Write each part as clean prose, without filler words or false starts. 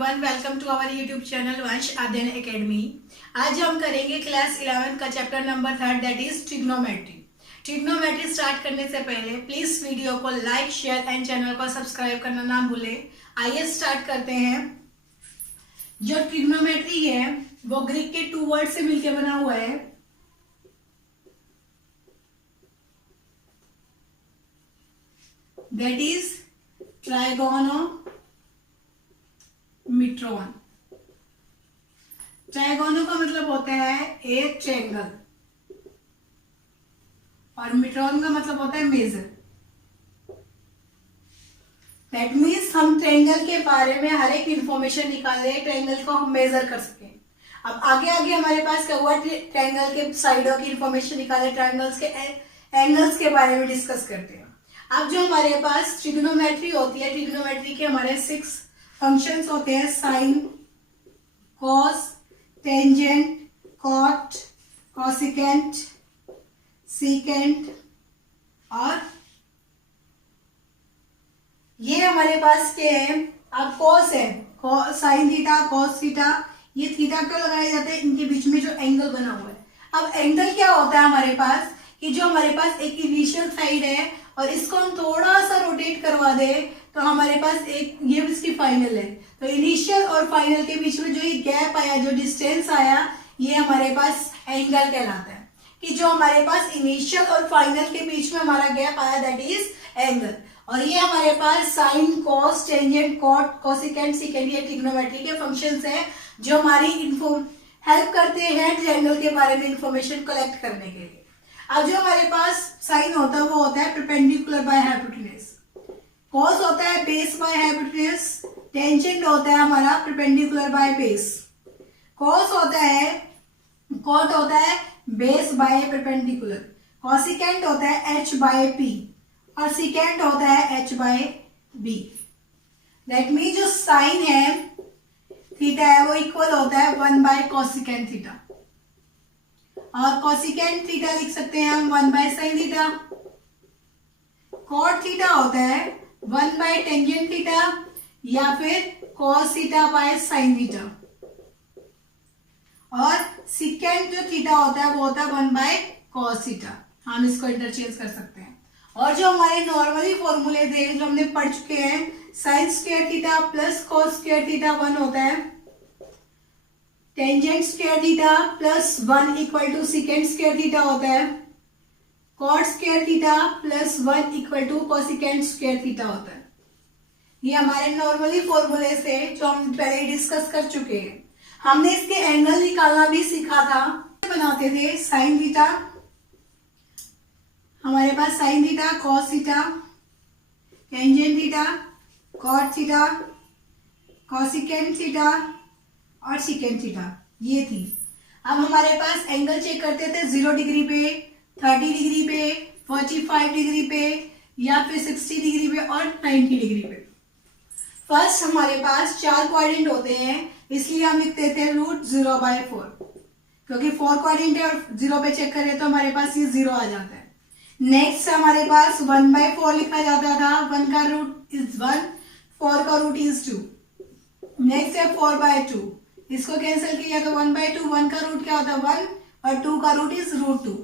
Everyone, welcome to our YouTube channel Vansh Adhyayan academy. आज हम करेंगे क्लास 11 का chapter number 3 that is trigonometry. Trigonometry start करने से पहले प्लीज वीडियो को लाइक, शेयर एंड चैनल को सब्सक्राइब करना ना भूलें। आइए स्टार्ट करते हैं। जो ट्रिग्नोमेट्री है वो ग्रीक के 2 वर्ड से मिलकर बना हुआ है। That is ट्राइगोनोमेट्रॉन। ट्राइगोनो का मतलब होता है एक ट्रायंगल और मिट्रॉन का मतलब होता है मेजर। दैट मीन्स हम ट्रायंगल के बारे में हर एक इंफॉर्मेशन निकाले, ट्रायंगल को हम मेजर कर सके। अब आगे आगे हमारे पास क्या हुआ, ट्रायंगल के साइडों की इंफॉर्मेशन निकाले, ट्रायंगल्स के एंगल्स के बारे में डिस्कस करते हैं। अब जो हमारे पास ट्रिग्नोमेट्री होती है, ट्रिग्नोमेट्री के हमारे 6 फंक्शंस होते हैं, sine, cos, tangent, cot, cosecant, secant और ये हमारे पास क्या है। अब कॉस है, साइन थीटा, कॉस थीटा, ये थीटा क्यों लगाए जाते हैं, इनके बीच में जो एंगल बना हुआ है। अब एंगल क्या होता है हमारे पास कि जो हमारे पास एक इनिशियल साइड है और इसको हम थोड़ा सा रोटेट करवा दे तो हमारे पास एक ये इसकी फाइनल है। तो इनिशियल और फाइनल के बीच में जो ये गैप आया, जो डिस्टेंस आया, ये हमारे पास एंगल कहलाता है। कि जो हमारे पास इनिशियल और फाइनल के बीच में हमारा गैप आया दैट इज एंगल। और ये हमारे पास sine, cos, tangent, cot, cosecant, secant, ये ट्रिग्नोमेट्री के फंक्शंस हैं जो हमारी हेल्प करते हैं ट्रायंगल के बारे में इंफॉर्मेशन कलेक्ट करने के लिए। अब जो हमारे पास साइन होता है वो होता है परपेंडिकुलर बाय हाइपोटेन्यूज, कॉस होता है बेस बाय हाइपोटेन्यूज, टेंजेंट होता है हमारा परपेंडिकुलर बाय बेस, कॉस होता है कॉट होता है बेस बाय परपेंडिकुलर, कोसिकेंट होता है h बाय p और सीकेंट होता है h by b। That mean जो साइन है थीटा है वो इक्वल होता है 1 बाय कोसिकेंट थीटा और कोसिकेंट थीटा लिख सकते हैं हम 1 by sine theta. Cot theta होता है 1 बाय टेंजेंट थीटा या फिर cos theta by sine theta और सीकेंट जो थीटा होता है वो होता है 1 बाय कॉस थीटा। हम इसको इंटरचेंज कर सकते हैं। और जो हमारे नॉर्मली फॉर्मूले थे जो हमने पढ़ चुके हैं, sine square theta plus cos square theta 1 होता है, tangent square theta plus 1 equal to secant square theta होता है, cot square theta plus 1 equal to cosecant square theta होता है। ये हमारे नॉर्मली फॉर्मूले से जो हम पहले डिस्कस कर चुके हैं। हमने इसके एंगल निकालना भी सीखा था। बनाते थे साइन थीटा, हमारे पास sine theta, cos theta, tangent theta, cot theta, cosecant theta और सीकेंट थीटा, ये थी। अब हमारे पास एंगल चेक करते थे 0 डिग्री पे, 30 डिग्री पे, 45 डिग्री पे या फिर 60 डिग्री पे और 90 डिग्री पे। फर्स्ट हमारे पास 4 क्वाड्रेंट होते हैं, इसलिए हम लिखते थे √0/4 क्योंकि 4 क्वाड्रेंट है और 0 पे चेक करें तो हमारे पास ये 0 आ जाता है। नेक्स्ट हमारे पास 1/4 लिखा जाता था, 1 का रूट इज 1, 4 का रूट इज 2। नेक्स्ट है 4/2, इसको कैंसिल किया तो 1/2, 1 का रूट क्या होता है 1 और 2 का रूट इज √2।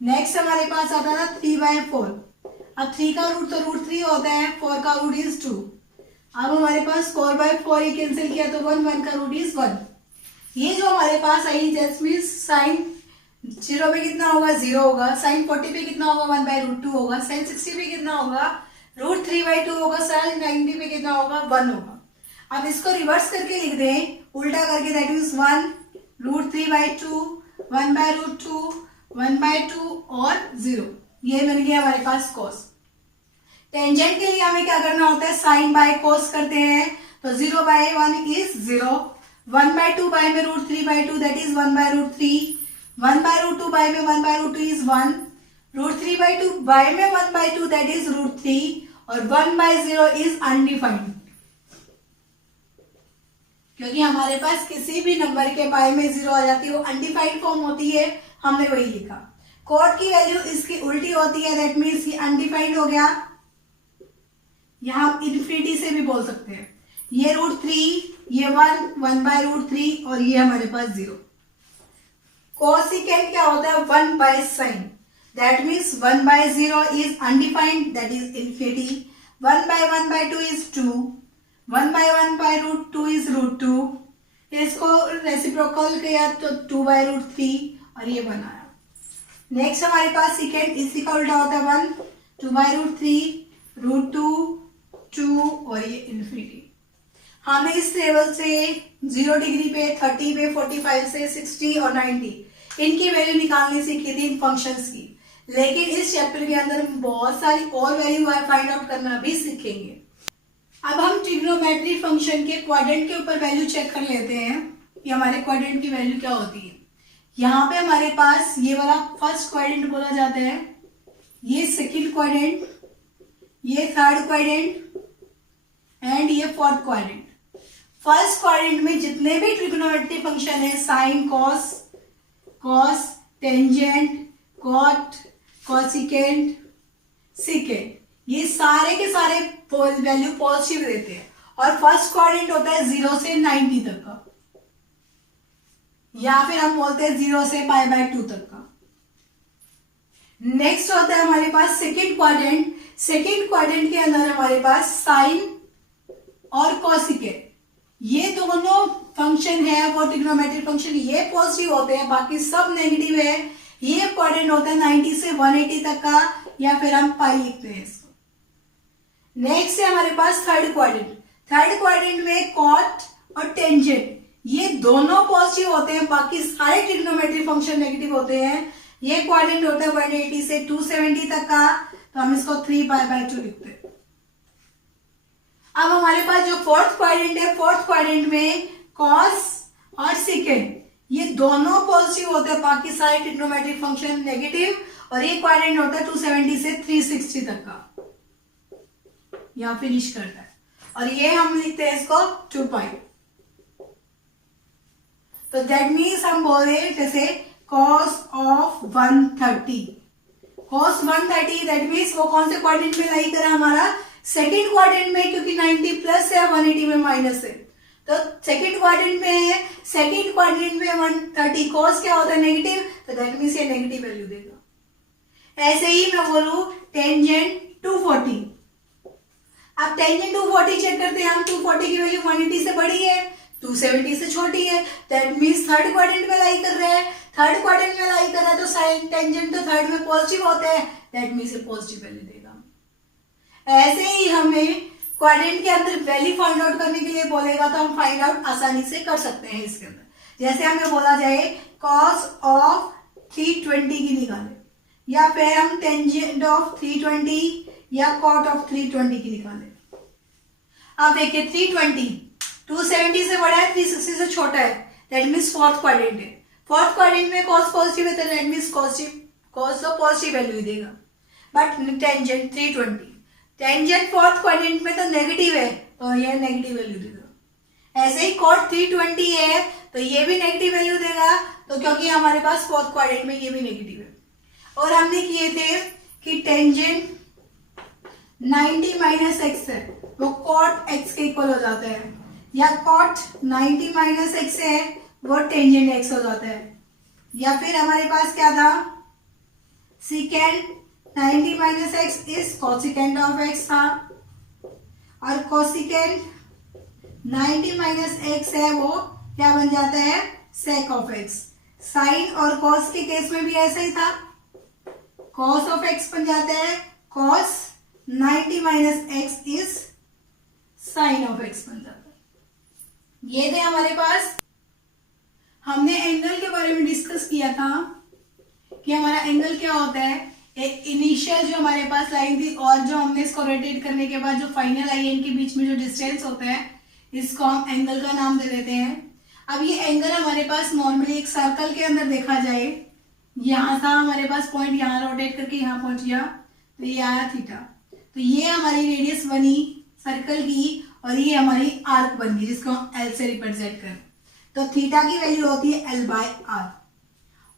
नेक्स्ट हमारे पास आता था 3/4, अब 3 का रूट तो √3 होता है, 4 का रूट इज 2। अब हमारे पास 4/4 ये कैंसिल किया तो 1, 1 का रूट इज 1। ये जो हमारे पास आई दैट मींस साइन 0 पे कितना होगा 0 होगा, साइन 40 पे कितना होगा 1/√2 होगा, साइन 60 पे कितना होगा √3/2 होगा, साइन 90 पे कितना होगा 1 होगा। अब इसको रिवर्स करके लिख दें, उल्टा करके दैट मींस 1 √3/2, 1/√2, 1/2 और 0। ये मिल गया हमारे पास कॉस। टेंजेंट के लिए हमें क्या करना होता है, साइन बाय कॉस करते हैं तो 0/1 इज 0, 1/2 बाय में √3/2 दैट इज 1/√3, 1/√2 बाय में 1/√2 इज 1, √3/2 बाय में 1/2 दैट इज √3 और 1/0 इज अनडिफाइंड क्योंकि हमारे पास किसी भी नंबर के बाय में 0 आ जाती है, वो अनडिफाइंड फॉर्म होती है, हमने वही लिखा। कॉट की वैल्यू इसकी उल्टी होती है, दैट मीन्स ये अनडिफाइंड हो गया। यहां हम इन्फिनिटी से भी बोल सकते हैं। ये √3, ये 1/√3 और ये हमारे पास 0। कोसिकेंट क्या होता है? 1/sin। That means 1/0 is undefined, that is infinity. 1/1/2 is 2, 1/1/√2 is √2। इसको रेसिप्रोकल किया तो 2/√3 और ये बनाया। नेक्स्ट हमारे पास सेकेंड इसी का उल्टा होता है 1, 2/√3, √2, 2 और ये इन्फिनिटी। हमें इस टेबल से 0 डिग्री पे, 30 पे, 45 से 60 और 90 इनकी वैल्यू निकालनी सीखी थी इन फंक्शंस की। लेकिन इस चैप्टर के अंदर बहुत सारी और वैल्यू फाइंड आउट करना भी सीखेंगे। अब हम ट्रिग्नोमेट्री फंक्शन के क्वाड्रेंट के ऊपर वैल्यू चेक कर लेते हैं कि हमारे क्वाड्रेंट की वैल्यू क्या होती है। यहाँ पे हमारे पास ये वाला फर्स्ट क्वाड्रेंट बोला जाता है, ये सेकंड क्वाड्रेंट, ये थर्ड क्वाड्रेंट एंड ये फोर्थ क्वाड्रेंट। फर्स्ट क्वाड्रेंट में जितने भी ट्रिग्नोमेट्री फंक्शन है, sine, cos, tangent, cot, cosecant, secant, ये सारे के सारे वैल्यू पॉजिटिव देते हैं। और फर्स्ट क्वाड्रेंट होता है 0 से 90 तक का, या फिर हम बोलते हैं 0 से π/2 तक का। नेक्स्ट होता है हमारे पास सेकंड क्वाड्रेंट। सेकंड क्वाड्रेंट के अंदर हमारे पास साइन और कोसिकेंट, ये दोनों फंक्शन है वो ट्रिग्नोमेट्रिक फंक्शन, ये पॉजिटिव होते हैं, बाकी सब नेगेटिव है। ये क्वाड्रेंट होता है 90 से 180 तक का, या फिर हम पाई लिखते हैं इसको। नेक्स्ट है हमारे पास थर्ड क्वाड्रेंट। थर्ड क्वाड्रेंट में कॉट और टेंजेंट, ये दोनों पॉजिटिव होते हैं, बाकी सारे ट्रिग्नोमेट्रिक फंक्शन नेगेटिव होते हैं। ये क्वाड्रेंट होता है 180 से 270 तक का, तो हम इसको 3π/2 लिखते हैं। अब हमारे पास जो फोर्थ क्वाड्रेंट है, फोर्थ क्वाड्रेंट में कॉस और सिकेंट, ये दोनों पॉजिटिव होते हैं, बाकी सारे ट्रिग्नोमेट्रिक फंक्शन नेगेटिव। और ये क्वाड्रेंट होता है 270 से 360 तक का, यहां फिनिश करता है। और ये हम लिखते हैं इसको 2π। तो दैट मीन्स हम बोले जैसे cos of 130, cos 130 that means वो कौन से क्वाड्रेंट में लाई करा? हमारा सेकंड क्वाड्रेंट में, क्योंकि 90 प्लस है 180 में माइनस है, तो सेकंड क्वाड्रेंट में है। सेकंड क्वाड्रेंट में 130 cos क्या होता है? नेगेटिव, तो दैट मीन्स ये नेगेटिव वैल्यू देगा। ऐसे ही मैं बोलूं टेंजेंट 240। अब टेंजेंट 240 चेक करते हैं हम, 240 की वैल्यू 180 से बड़ी है, 270 से छोटी है, दैट मीन्स थर्ड क्वाड्रेंट में लाई कर रहा है। थर्ड क्वाड्रेंट में लाई कर रहा है तो साइन टेंजेंट तो थर्ड में पॉजिटिव होता है, दैट मीन्स ये पॉजिटिव वैल्यू देगा। ऐसे ही हमें क्वाड्रेंट के अंदर वैल्यू फाइंड आउट करने के लिए बोलेगा तो हम फाइंड आउट आसानी से कर सकते हैं इसके अंदर। जैसे हमें बोला जाए cos ऑफ 320 की निकालें, या फिर हम टेंजेंट ऑफ 320 या cot ऑफ 320 की निकालें। अब देखिए 320 270 से बड़ा है, 360 से छोटा है, दैट मीन्स फोर्थ क्वाड्रेंट है। फोर्थ क्वाड्रेंट में cos पॉजिटिव है, तो दैट मीन्स cos तो पॉजिटिव वैल्यू ही देगा। But tangent 320, tangent fourth quadrant में तो नेगेटिव है, तो ये नेगेटिव वैल्यू देगा। ऐसे ही cot 320 है तो ये भी नेगेटिव वैल्यू देगा, तो क्योंकि हमारे पास फोर्थ क्वाड्रेंट में ये भी नेगेटिव है। और हमने किए थे कि टेंजेंट 90 माइनस एक्स है, वो cot x के इक्वल हो जाता है, या cot 90 माइनस एक्स है वो टेंजेंट x हो जाता है। या फिर हमारे पास क्या था, secant 90 minus x is cosecant of x था, और कोसिकेंट 90 माइनस एक्स है वो क्या बन जाता है? sec of x। साइन और cos के केस में भी ऐसा ही था, cos ऑफ x बन जाता है cos 90 minus x is sine of x बन जाता है। ये थे हमारे पास। हमने एंगल के बारे में डिस्कस किया था कि हमारा एंगल क्या होता है। एक इनिशियल जो हमारे पास लाइन थी और जो हमने इसको रोटेट करने के बाद जो फाइनल आई है, इनके बीच में जो डिस्टेंस होता है इसको हम एंगल का नाम दे देते हैं। अब ये एंगल हमारे पास नॉर्मली एक सर्कल के अंदर देखा जाए, यहाँ था हमारे पास पॉइंट, यहाँ रोटेट करके यहाँ पहुंच गया तो ये आया थीटा, तो ये हमारी रेडियस बनी सर्कल की, और ये हमारी आर्क बन गई जिसको हम एल से रिप्रेजेंट करें। तो थीटा की वैल्यू होती है L/R।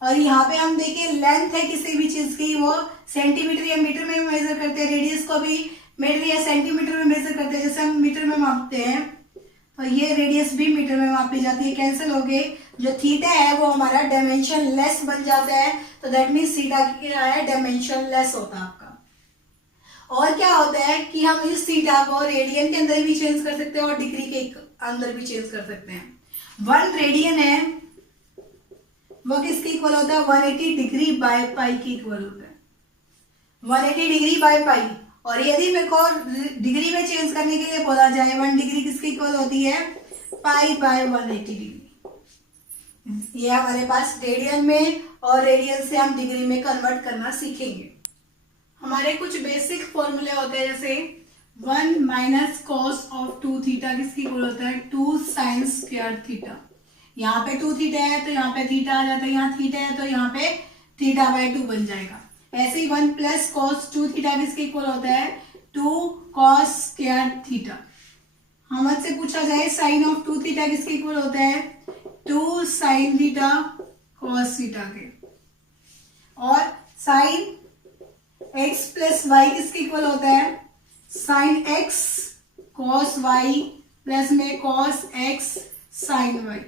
और यहाँ पे हम देखिए लेंथ है किसी भी चीज की, वो सेंटीमीटर या मीटर में मेजर करते हैं, रेडियस को भी मीटर या सेंटीमीटर में मेजर करते हैं, जैसे हम मीटर में मापते हैं। और ये रेडियस भी मीटर में मापी जाती है, कैंसिल हो गए। जो थीटा है वो हमारा डायमेंशन लेस बन जाता है, तो दैट मीन्स थीटा क्या है, डायमेंशन लेस होता है आपका। और क्या होता है कि हम इस थीटा को रेडियन के अंदर भी चेंज कर सकते हैं और डिग्री के अंदर भी चेंज कर सकते हैं। 1 रेडियन है वो किसके इक्वल होता है, 180 डिग्री बाय पाई के इक्वल होता है, 180 डिग्री बाय पाई। और यदि मेरे को डिग्री में चेंज करने के लिए बोला जाए 1 डिग्री किसके इक्वल होती है, पाई बाय 180 डिग्री। ये हमारे पास रेडियन में, और रेडियन से हम डिग्री में कन्वर्ट करना सीखेंगे। हमारे कुछ बेसिक फॉर्मूले होते हैं, जैसे 1 माइनस कॉस ऑफ 2 थीटा किसकी इक्वल होता है, 2 साइन स्क्वायर थीटा। यहाँ पे 2 थीटा है तो यहाँ पे थीटा आ जाता है, यहाँ थीटा है तो यहाँ पे थीटा बाय 2 बन जाएगा। ऐसे ही 1 प्लस कॉस 2 थीटा किसके इक्वल होता है, 2 कॉस स्क्वायर थीटा। हमसे पूछा जाए साइन ऑफ 2 थीटा किसके इक्वल होता है, 2 साइन थीटा कॉस थीटा के। और साइन x प्लस वाई किसके इक्वल होता है, sine x cos y plus में cos x sine y।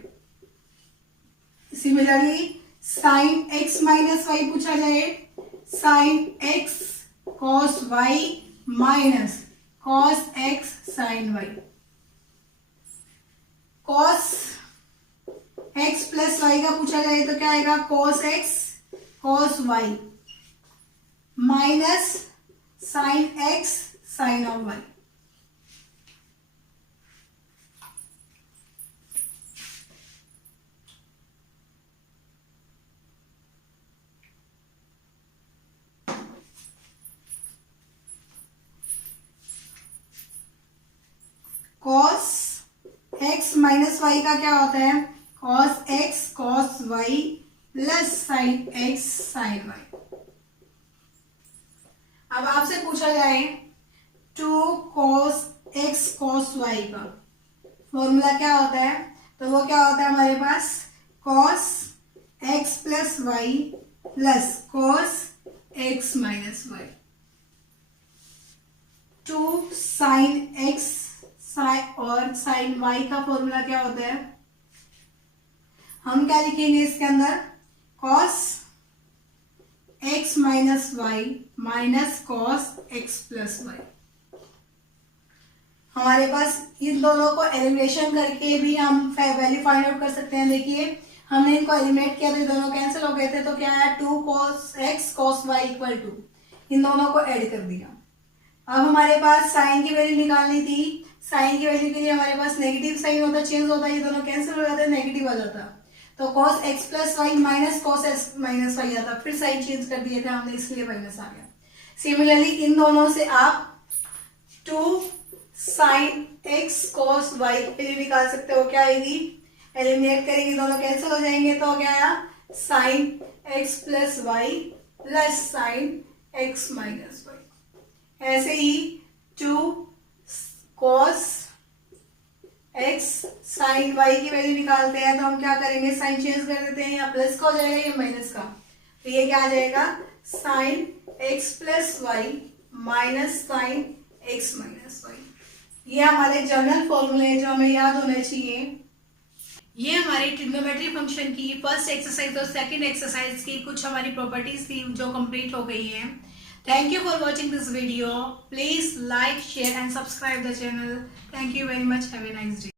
Similarly sine x minus y पूछा जाए, sine x cos y minus cos x sine y। Cos x plus y का पूछा जाए तो क्या आएगा, cos x cos y minus sine x sine of y। Cos x minus y का क्या होता है, cos x cos y plus sine x sine y। अब आपसे पूछा जाए 2 कॉस x कॉस y का फॉर्मूला क्या होता है, तो वो क्या होता है हमारे पास, cos x plus y plus cos x minus y. 2 sine x और साइन y का फॉर्मूला क्या होता है, हम क्या लिखेंगे इसके अंदर, cos x minus y minus cos x plus y. हमारे पास इन दोनों को एलिमिनेशन करके भी हम वैल्यू फाइंड आउट कर सकते हैं। देखिए हमने इनको एलिमिनेट किया तो ये दोनों कैंसिल हो गए थे, तो क्या है 2 cos x cos y equal to, इन दोनों को ऐड कर दिया। अब हमारे पास साइन की वैल्यू निकालनी थी, साइन की वैल्यू के लिए हमारे पास नेगेटिव साइन होता, चेंज होता, ये दोनों कैंसिल हो जाते, नेगेटिव आ जाता, तो cos x plus y minus cos x minus y आता। फिर साइन चेंज कर दिए थे हमने, इसलिए माइनस आ गया। सिमिलरली इन दोनों से आप 2 साइन x cos y के लिए निकाल सकते हो, क्या आएगी, एलिमिनेट करेंगे दोनों कैंसिल हो जाएंगे, तो क्या आया, sine x plus y plus sine x minus y. ऐसे ही 2 cos x साइन y की वैल्यू निकालते हैं, तो हम क्या करेंगे, साइन चेंज कर देते हैं, या प्लस का हो जाएगा या माइनस का, तो ये क्या आ जाएगा, sine x plus y minus sine x minus y. ये हमारे जनरल फॉर्मूले हैं जो हमें याद होने चाहिए। ये हमारी ट्रिग्नोमेट्री फंक्शन की फर्स्ट एक्सरसाइज और सेकंड एक्सरसाइज की कुछ हमारी प्रॉपर्टीज थी जो कंप्लीट हो गई हैं। Thank you for watching this video. Please like, share and subscribe the channel. Thank you very much. Have a nice day.